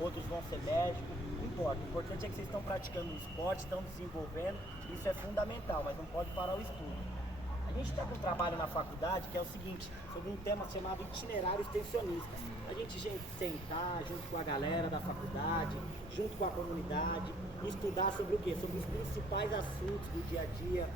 outros vão ser médicos, não importa. O importante é que vocês estão praticando o esporte, estão desenvolvendo, isso é fundamental, mas não pode parar o estudo. A gente está com um trabalho na faculdade que é o seguinte, sobre um tema chamado itinerário extensionista. A gente sentar junto com a galera da faculdade, junto com a comunidade, estudar sobre o quê? Sobre os principais assuntos do dia a dia,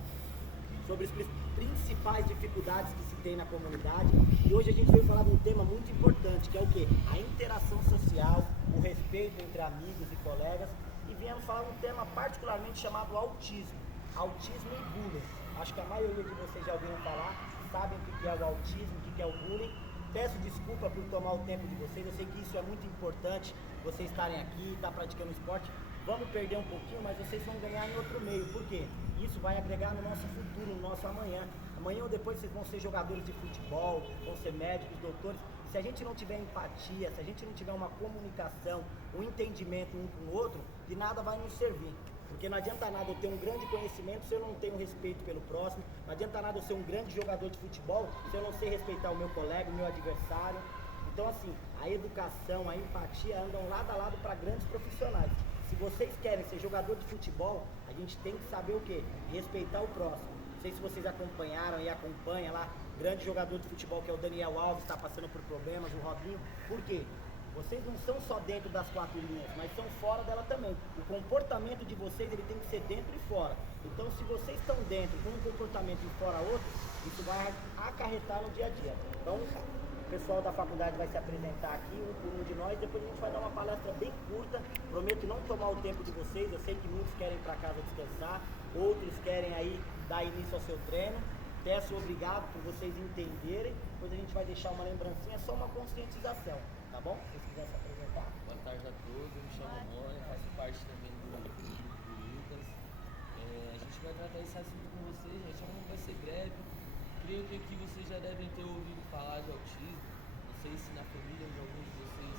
sobre as principais dificuldades que se tem na comunidade. E hoje a gente veio falar de um tema muito importante, que é o quê? A interação social, o respeito entre amigos e colegas. E viemos falar de um tema particularmente chamado autismo. Autismo e bullying. Acho que a maioria de vocês já ouviram falar, sabem o que é o autismo, o que é o bullying. Peço desculpa por tomar o tempo de vocês, eu sei que isso é muito importante, vocês estarem aqui, estar praticando esporte. Vamos perder um pouquinho, mas vocês vão ganhar em outro meio. Por quê? Isso vai agregar no nosso futuro, no nosso amanhã. Amanhã ou depois vocês vão ser jogadores de futebol, vão ser médicos, doutores. Se a gente não tiver empatia, se a gente não tiver uma comunicação, um entendimento um com o outro, de nada vai nos servir. Porque não adianta nada eu ter um grande conhecimento se eu não tenho respeito pelo próximo. Não adianta nada eu ser um grande jogador de futebol se eu não sei respeitar o meu colega, o meu adversário. Então assim, a educação, a empatia andam lado a lado para grandes profissionais. Se vocês querem ser jogador de futebol, a gente tem que saber o quê? Respeitar o próximo. Não sei se vocês acompanharam e acompanham lá, grande jogador de futebol que é o Daniel Alves, está passando por problemas, o Robinho. Por quê? Vocês não são só dentro das quatro linhas, mas são fora dela também. O comportamento de vocês ele tem que ser dentro e fora. Então, se vocês estão dentro com um comportamento e fora outro, isso vai acarretar no dia a dia. Então, o pessoal da faculdade vai se apresentar aqui, um por um de nós. Depois a gente vai dar uma palestra bem curta. Prometo não tomar o tempo de vocês. Eu sei que muitos querem ir para casa descansar, outros querem aí dar início ao seu treino. Peço obrigado por vocês entenderem. Depois a gente vai deixar uma lembrancinha, só uma conscientização. Tá bom? Se vocês quiserem se apresentar. Boa tarde a todos, eu me chamo Mônica, faço parte também do Lucas. A gente vai tratar esse assunto com vocês, gente, não vai ser breve. Creio que aqui vocês já devem ter ouvido falar de autismo. Não sei se na família de alguns de vocês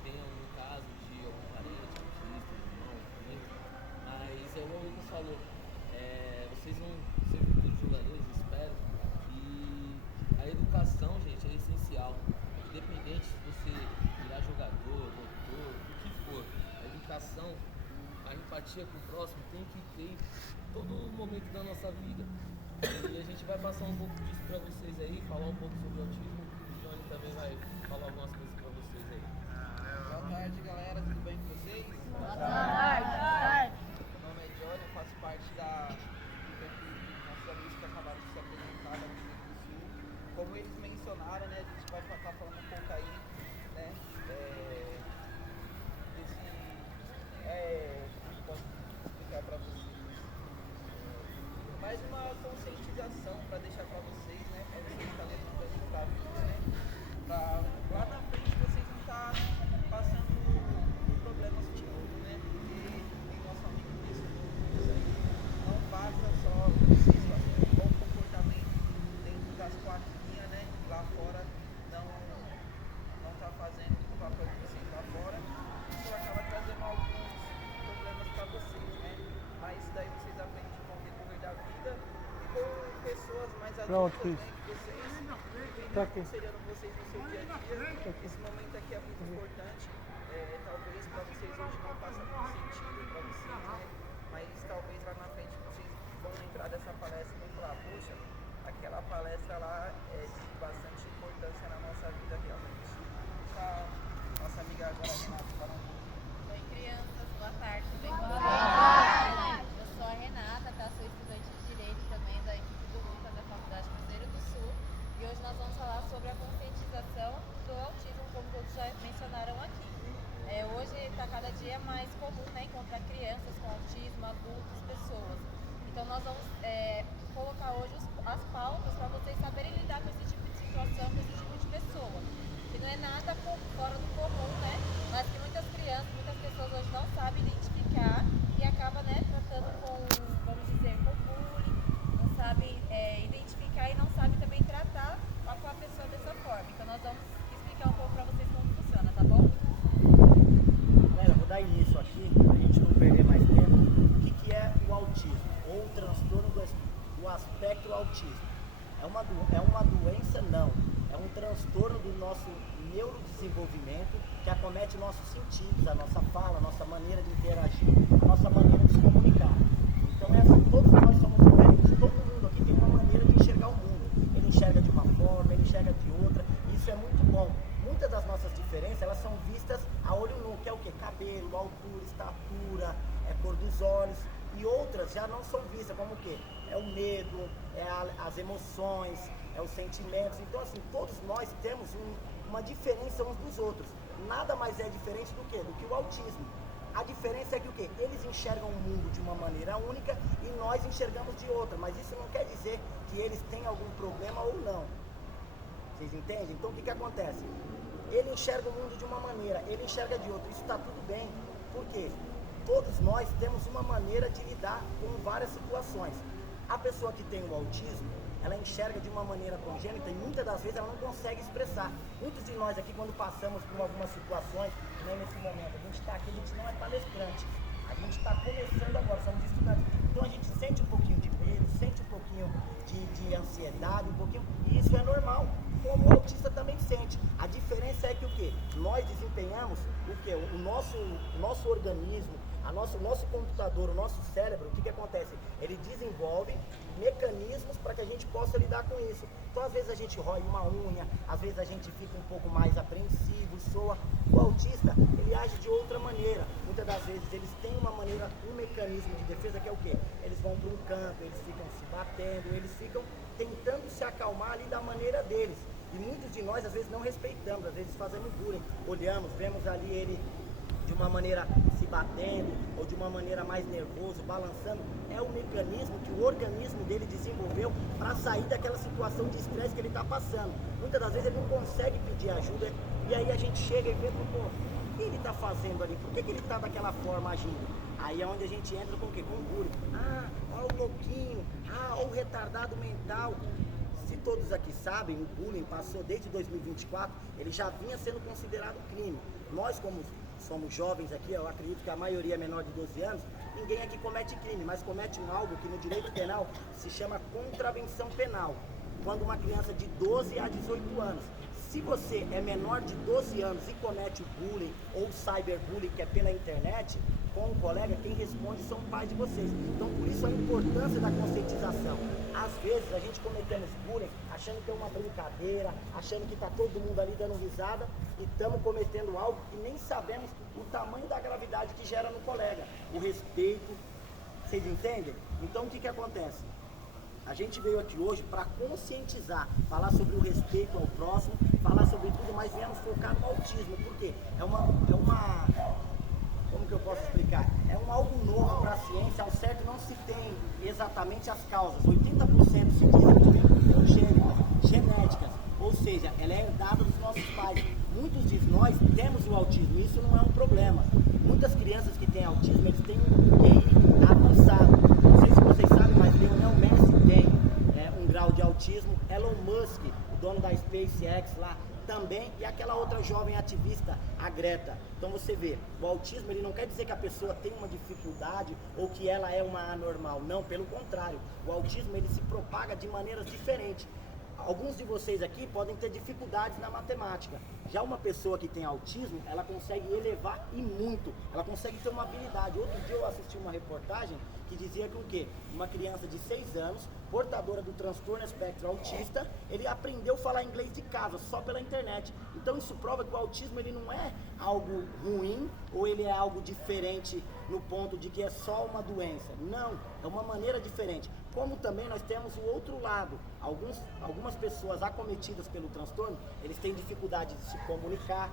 tenham um caso de algum parente autista, irmão, primo. Mas é igual o Lucas falou, vocês vão ser futuros jogadores, espero. E a educação, gente, é essencial. Independente se você virar jogador, doutor, o que for, a educação, a empatia com o próximo tem que ter em todo momento da nossa vida. E a gente vai passar um pouco disso para vocês aí, falar um pouco sobre o autismo. O Johnny também vai falar algumas coisas para vocês aí. Boa tarde, galera, tudo bem com vocês? Boa tarde. Meu nome é Johnny, eu faço parte da equipe aqui dos nossos amigos que acabaram de se apresentar da Rio Grande do Sul. Como eles mencionaram, né, a gente vai estar falando um pouco aí, né, posso explicar para vocês, mais uma conscientização para deixar para vocês, né, para vocês estarem levando para a vida, né, para lá na frente vocês não estar passando por problemas futuros, né, porque tem nosso amigo desse aí, não basta só vocês fazerem um bom comportamento dentro das quatro linhas, né, lá fora não tá fazendo o papel de vocês lá fora, isso acaba trazendo alguns problemas para vocês, né, mas isso daí vocês aprendem com o decorrer da vida e com pessoas mais adultas, né, que vocês aconselhando vocês no seu dia a dia. Esse momento aqui é muito importante, talvez para vocês hoje não faça muito sentido para vocês, né, mas talvez lá na frente vocês vão lembrar dessa palestra e vão falar, poxa, aquela palestra lá é de bastante importância na nossa vida realmente. Nossa amiga agora, Renata, fala um pouco. Oi, crianças, boa tarde, tudo bem com vocês? Eu sou a Renata, tá? Sou estudante de Direito também da equipe do Lucas da Faculdade Cruzeiro do Sul. E hoje nós vamos falar sobre a conscientização do autismo, como todos já mencionaram aqui. Hoje está cada dia mais comum, né, encontrar crianças com autismo, adultos, pessoas. Então nós vamos colocar hoje as pautas para vocês saberem lidar com esse tipo de situação, com esse tipo de pessoa. Que não é nada fora do comum, né? Mas que muitas crianças, muitas pessoas hoje não sabem identificar e acaba, né, tratando com, vamos dizer, com bullying, não sabe identificar e não sabe também tratar com a pessoa dessa forma. Então nós vamos explicar um pouco para vocês como funciona, tá bom? Galera, vou dar início aqui, para a gente não perder mais tempo. O que é o autismo? Ou o transtorno do espectro autismo? É uma doença? Não. É um transtorno do nosso neurodesenvolvimento que acomete nossos sentidos, a nossa fala, a nossa maneira de interagir, a nossa maneira de se comunicar. Então todos nós somos diferentes, todo mundo aqui tem uma maneira de enxergar o mundo. Ele enxerga de uma forma, ele enxerga de outra, e isso é muito bom. Muitas das nossas diferenças, elas são vistas a olho nu, que é o quê? Cabelo, altura, estatura, cor dos olhos, e outras já não são vistas, como o quê? É o medo, as emoções, os sentimentos. Então assim, todos nós temos uma diferença uns dos outros. Nada mais é diferente do que o autismo. A diferença é que o quê? Eles enxergam o mundo de uma maneira única e nós enxergamos de outra, mas isso não quer dizer que eles têm algum problema ou não. Vocês entendem? Então o que acontece? Ele enxerga o mundo de uma maneira, ele enxerga de outra. Isso está tudo bem, porque todos nós temos uma maneira de lidar com várias situações. A pessoa que tem o autismo, ela enxerga de uma maneira congênita e muitas das vezes ela não consegue expressar. Muitos de nós aqui, quando passamos por algumas situações, nem nesse momento, a gente está aqui, a gente não é palestrante, a gente está começando agora, somos estudantes. Então a gente sente um pouquinho de medo, sente um pouquinho de ansiedade, um pouquinho, e isso é normal, como o autista também sente. A diferença é que o quê? Nós desempenhamos o quê? O nosso organismo, o nosso computador, o nosso cérebro, o que acontece? Ele desenvolve mecanismos para que a gente possa lidar com isso. Então, às vezes a gente rói uma unha, às vezes a gente fica um pouco mais apreensivo, soa. O autista, ele age de outra maneira. Muitas das vezes eles têm uma maneira, um mecanismo de defesa que é o quê? Eles vão para um canto, eles ficam se batendo, eles ficam tentando se acalmar ali da maneira deles. E muitos de nós, às vezes, não respeitamos, às vezes fazemos bullying. Olhamos, vemos ali ele de uma maneira se batendo ou de uma maneira mais nervoso, balançando. É o mecanismo que o organismo dele desenvolveu para sair daquela situação de estresse que ele está passando. Muitas das vezes ele não consegue pedir ajuda e aí a gente chega e vê, pô, o que ele está fazendo ali? Por que ele está daquela forma agindo? Aí é onde a gente entra com o quê? Com o bullying. Olha o louquinho, olha o retardado mental. Se todos aqui sabem, o bullying passou desde 2024, ele já vinha sendo considerado crime. Nós, como somos jovens aqui, eu acredito que a maioria é menor de 12 anos, ninguém aqui comete crime, mas comete algo que no direito penal se chama contravenção penal, quando uma criança de 12 a 18 anos. Se você é menor de 12 anos e comete o bullying ou cyberbullying, que é pela internet, com um colega, quem responde são pais de vocês. Então, por isso a importância da conscientização. Às vezes, a gente cometemos bullying achando que é uma brincadeira, achando que está todo mundo ali dando risada e estamos cometendo algo que nem sabemos o tamanho da gravidade que gera no colega. O respeito, vocês entendem? Então, o que acontece? A gente veio aqui hoje para conscientizar, falar sobre o respeito ao próximo, falar sobre tudo, mas viemos focar no autismo, porque como que eu posso explicar? É algo novo para a ciência, ao certo não se tem exatamente as causas. 80% se diz que genéticas, ou seja, ela é herdada dos nossos pais. Muitos de nós temos o autismo, isso não é um problema. Muitas crianças que têm autismo, eles têm um QI avançado. Não sei se vocês sabem, mas Lionel Messi tem um grau de autismo. Elon Musk, o dono da SpaceX lá, também, e aquela outra jovem ativista, a Greta. Então você vê, o autismo ele não quer dizer que a pessoa tem uma dificuldade ou que ela é uma anormal, não, pelo contrário, o autismo ele se propaga de maneiras diferentes. Alguns de vocês aqui podem ter dificuldades na matemática. Já uma pessoa que tem autismo, ela consegue elevar e muito, ela consegue ter uma habilidade. Outro dia eu assisti uma reportagem que dizia que o quê? Uma criança de 6 anos, portadora do transtorno espectro autista, ele aprendeu a falar inglês de casa, só pela internet. Então isso prova que o autismo ele não é algo ruim ou ele é algo diferente no ponto de que é só uma doença. Não, é uma maneira diferente. Como também nós temos o outro lado. Algumas pessoas acometidas pelo transtorno, eles têm dificuldade de se comunicar,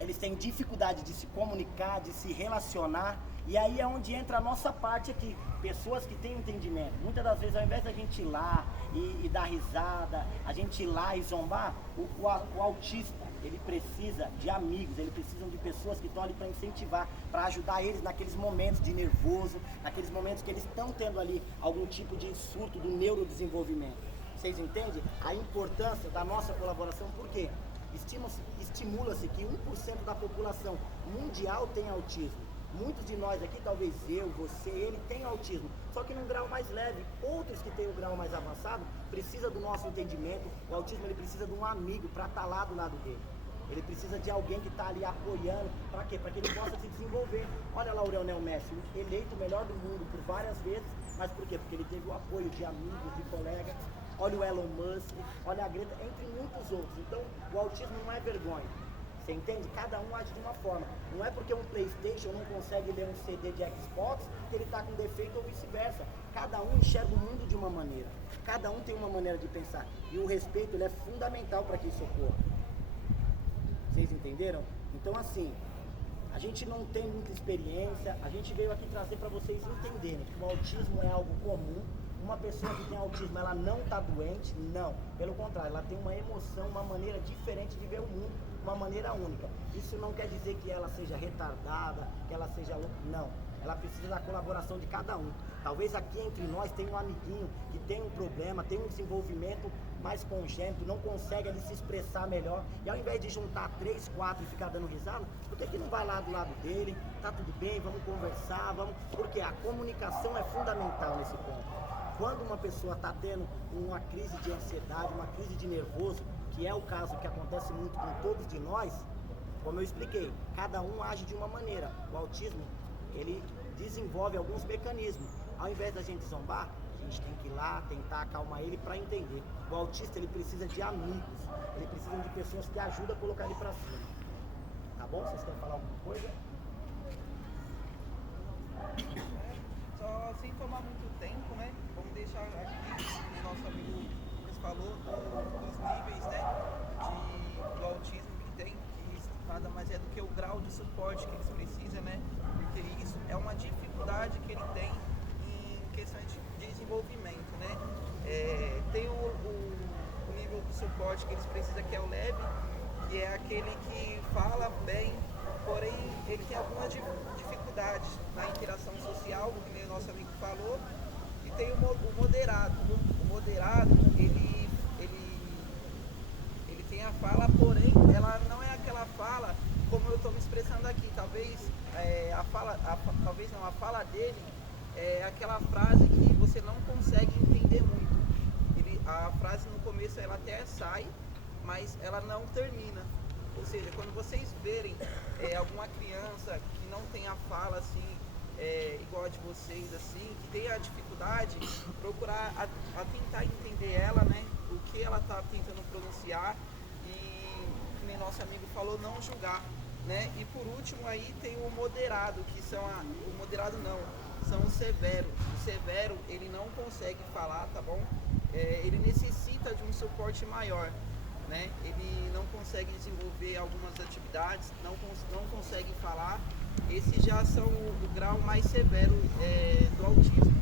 eles têm dificuldade de se comunicar, de se relacionar, e aí é onde entra a nossa parte aqui, pessoas que têm entendimento. Muitas das vezes, ao invés da gente ir lá e dar risada, a gente ir lá e zombar, o autista, ele precisa de amigos, ele precisa de pessoas que estão ali para incentivar, para ajudar eles naqueles momentos de nervoso, naqueles momentos que eles estão tendo ali algum tipo de surto do neurodesenvolvimento. Vocês entendem a importância da nossa colaboração? Por quê? Estimula-se que 1% da população mundial tem autismo. Muitos de nós aqui, talvez eu, você, ele, tem autismo, só que num grau mais leve. Outros que têm o grau mais avançado precisam do nosso entendimento. O autismo, ele precisa de um amigo para estar lá do lado dele. Ele precisa de alguém que está ali apoiando. Para quê? Para que ele possa se desenvolver. Olha lá o Lionel Messi, eleito o melhor do mundo por várias vezes. Mas por quê? Porque ele teve o apoio de amigos, de colegas. Olha o Elon Musk, olha a Greta, entre muitos outros. Então, o autismo não é vergonha. Você entende? Cada um age de uma forma. Não é porque um PlayStation não consegue ler um CD de Xbox que ele está com defeito ou vice-versa. Cada um enxerga o mundo de uma maneira. Cada um tem uma maneira de pensar. E o respeito, ele é fundamental para que isso ocorra. Vocês entenderam? Então, assim, a gente não tem muita experiência. A gente veio aqui trazer para vocês entenderem que o autismo é algo comum. Uma pessoa que tem autismo, ela não está doente? Não. Pelo contrário, ela tem uma emoção, uma maneira diferente de ver o mundo, uma maneira única. Isso não quer dizer que ela seja retardada, que ela seja louca. Não. Ela precisa da colaboração de cada um. Talvez aqui entre nós tenha um amiguinho que tem um problema, tem um desenvolvimento mais congênito, não consegue ali se expressar melhor. E ao invés de juntar 3, 4 e ficar dando risada, por que não vai lá do lado dele? Tá tudo bem, vamos conversar, vamos... Porque a comunicação é fundamental nesse ponto. Quando uma pessoa está tendo uma crise de ansiedade, uma crise de nervoso, que é o caso que acontece muito com todos de nós, como eu expliquei, cada um age de uma maneira. O autismo, ele desenvolve alguns mecanismos. Ao invés da gente zombar, a gente tem que ir lá, tentar acalmar ele para entender. O autista, ele precisa de amigos, ele precisa de pessoas que ajudam a colocar ele para cima. Tá bom? Vocês querem falar alguma coisa? Só sem tomar muito tempo, né? Vamos deixar aqui o nosso amigo Lucas falou dos níveis, né? Do autismo que tem, que nada mais é do que o grau de suporte que eles precisam, né? Porque isso é uma dificuldade que ele tem em questões de desenvolvimento, né? Tem o nível de suporte que eles precisam, que é o leve, que é aquele que fala bem, porém ele tem algumas dificuldades na interação social, como o nosso amigo falou, e tem o moderado. O moderado, ele tem a fala, porém ela não é aquela fala como eu estou me expressando aqui. Talvez a fala dele é aquela frase que você não consegue entender muito. A frase no começo ela até sai, mas ela não termina. Ou seja, quando vocês verem alguma criança que não tem a fala assim, igual a de vocês, assim, que tem a dificuldade, procurar a tentar entender ela, né? O que ela está tentando pronunciar e, como o nosso amigo falou, não julgar, né? E por último aí tem o moderado, que são o moderado não, são o severo. O severo, ele não consegue falar, tá bom? Ele necessita de um suporte maior, né? Ele não consegue desenvolver algumas atividades, não consegue falar. Esses já são o grau mais severo do autismo.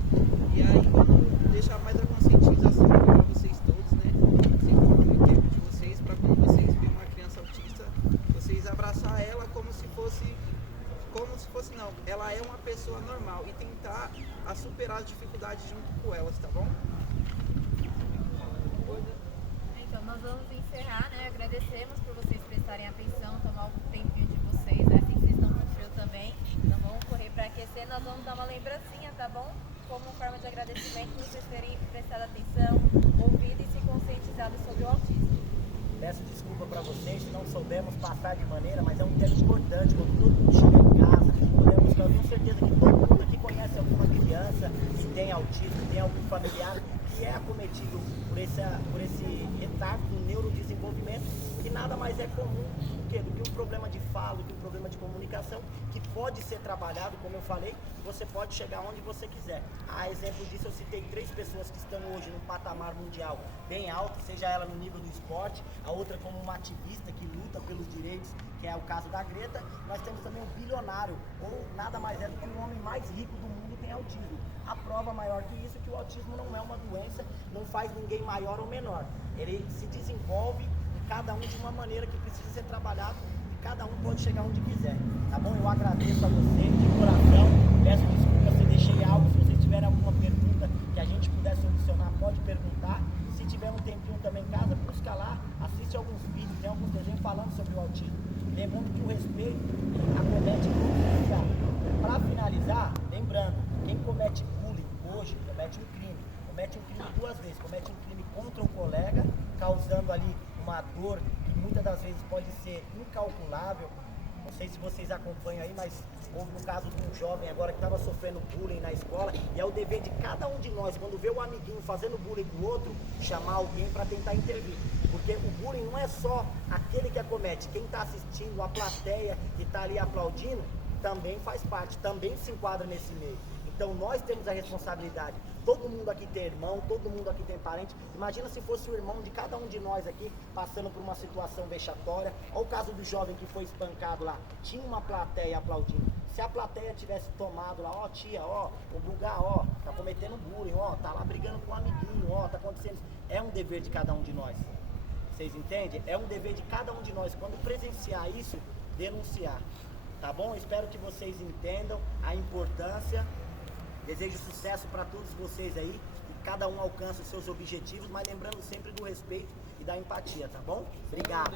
E aí, deixar mais a conscientização para vocês todos, né? Sempre no tempo de vocês, para quando vocês verem uma criança autista, vocês abraçar ela como se fosse não, ela é uma pessoa normal e tentar superar as dificuldades junto com elas, tá bom? Então nós vamos encerrar, né? Agradecemos por vocês prestarem atenção, tomar um tempinho de vocês, né? Assim que vocês estão com frio também, não vamos correr para aquecer, nós vamos dar uma lembrancinha, tá bom? Como forma de agradecimento por vocês terem prestado atenção, ouvido e se conscientizado sobre o autismo. Peço desculpa para vocês se não soubemos passar de maneira, mas é um tema importante. Quando todo mundo chega em casa, eu tenho certeza que todo mundo aqui conhece alguma criança que tem autismo, tem algum familiar que é acometido por esse retardo do neurodesenvolvimento, que nada mais é comum do que um problema de fala, do que um problema de comunicação, que pode ser trabalhado, como eu falei, você pode chegar onde você quiser. A exemplo disso, eu citei 3 pessoas que estão hoje num patamar mundial bem alto, seja ela no nível do esporte, a outra como uma ativista que luta pelos direitos, que é o caso da Greta. Nós temos também um bilionário, ou nada mais é do que o homem mais rico do mundo tem autismo. A prova maior que isso é que o autismo não é uma doença, não faz ninguém maior ou menor. Ele se desenvolve em cada um de uma maneira que precisa ser trabalhado e cada um pode chegar onde quiser, tá bom? Eu agradeço a você de coração, peço desculpas se deixei algo, se vocês tiverem alguma pergunta que a gente puder solucionar, pode perguntar. Se tiver um tempinho também em casa, busca lá, assiste alguns vídeos, tem alguns desenhos falando sobre o autismo. Lembrando que o respeito acomete todos os hoje comete um crime duas vezes, comete um crime contra um colega, causando ali uma dor que muitas das vezes pode ser incalculável. Não sei se vocês acompanham aí, mas houve um caso de um jovem agora que estava sofrendo bullying na escola, e é o dever de cada um de nós, quando vê o amiguinho fazendo bullying com o outro, chamar alguém para tentar intervir. Porque o bullying não é só aquele que acomete, quem está assistindo, a plateia que está ali aplaudindo, também faz parte, também se enquadra nesse meio. Então nós temos a responsabilidade. Todo mundo aqui tem irmão, todo mundo aqui tem parente. Imagina se fosse o irmão de cada um de nós aqui passando por uma situação vexatória. Olha o caso do jovem que foi espancado lá. Tinha uma plateia aplaudindo. Se a plateia tivesse tomado lá, ó tia, ó, o Bugar, ó, tá cometendo bullying, ó, tá lá brigando com um amiguinho, ó, tá acontecendo. É um dever de cada um de nós. Vocês entendem? É um dever de cada um de nós, quando presenciar isso, denunciar. Tá bom? Espero que vocês entendam a importância. Desejo sucesso para todos vocês aí, que cada um alcance os seus objetivos, mas lembrando sempre do respeito e da empatia, tá bom? Obrigado.